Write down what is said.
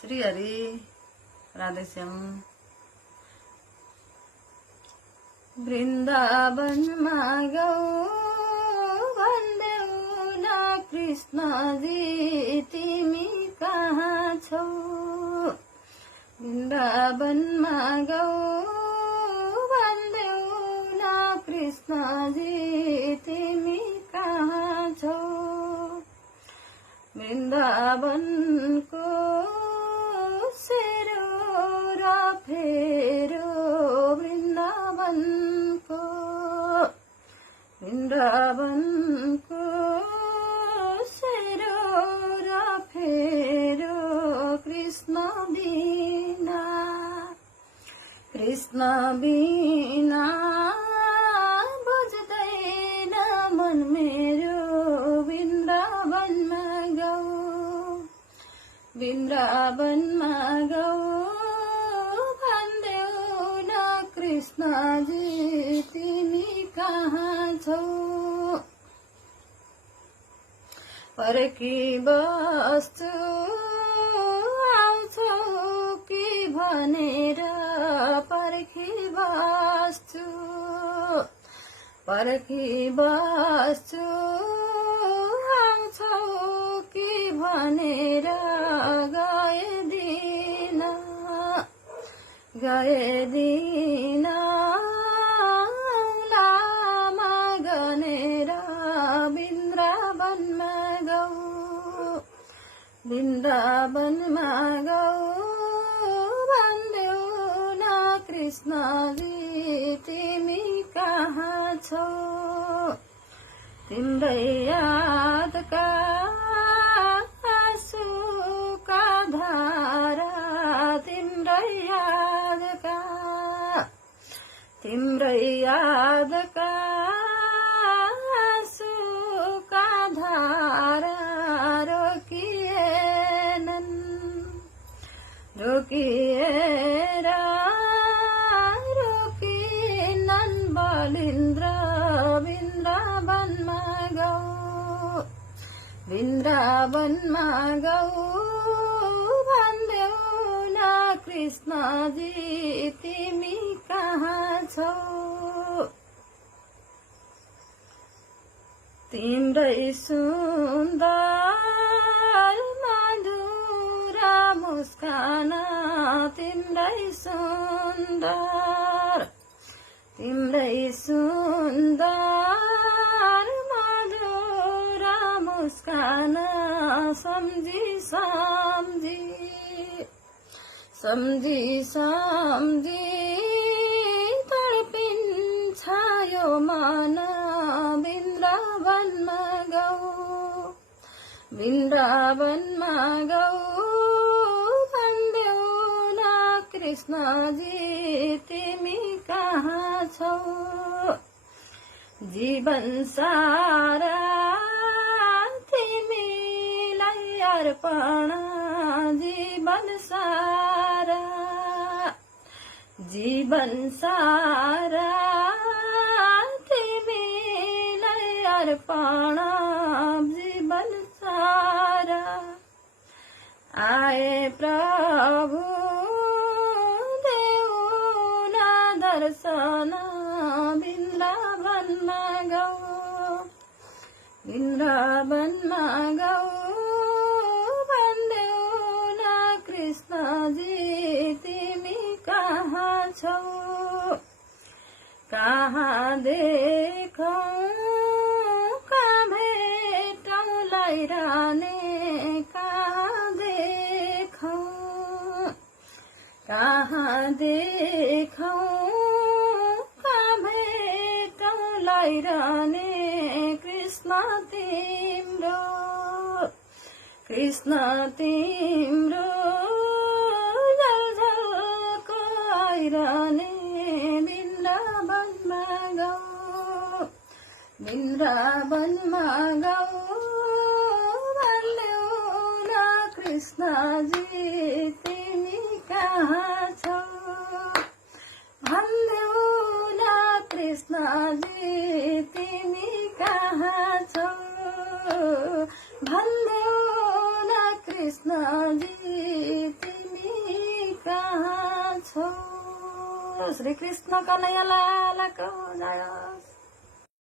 श्री हरि राधेश्याम। वृन्दावनमा गऊ भन्देऊ न कृष्णजी तिमी कहाँ छौ। वृन्दावनमा गऊ भन्देऊ न कृष्णजी तिमी कहाँ छौ। वृन्दावनको सेरो र फेरो वृन्दावनको सेरो र फेरो कृष्ण बिना बुझ्दैन मन मेरो। वृन्दावनमा गऊ भन्देऊ न कृष्णजी तिमी कहाँ छौ। पर्खी बस्छु आउँछौ कि भनेर पर्खी बस्छु आउँछौ कि भनेर गए दिन लामा गनेर। वृन्दावनमा गऊ भन्देऊ न कृष्णजी तिमी कहाँ छौ। तिम्रै यादका आँसुका धारा तिम्रै यादका आँसुका धारा रोकिनन् बलिन्द्र। वृन्दावनमा गऊ भन्देऊ न कृष्णजी तिमी कहाँ छौ। तिम्रै सुन्दर मधुर मुस्कान तिम्रै सुन्दर मधुर मुस्कान सम्झी तडपिन्छ यो मन। वृन्दावनमा गऊ भन्देऊ न कृष्णजी तिमी कहाँ छौ। जीवन सारा तिमीलाई अर्पण जीवन सारा तिमीलाई अर्पण जीवन सारा। आए प्रभु देऊ न दर्शन। वृन्दावनमा गऊ भन्देऊ न कृष्णजी तिमी कहाँ छौ। कहाँ देखौँ कहाँ भेटौँ लैराने कहाँ देखौँ कहाँ भेटौँ लैराने कृष्ण तिम्रो झलझलको आइरहने। वृन्दावनमा गऊ भन्देऊ न कृष्णजी तिमी कहाँ छौ। भन्देऊ न कृष्णजी तिमी कहाँ छौ। भन्देऊ न कृष्णजी श्री कृष्ण कन्हैया लालको जय।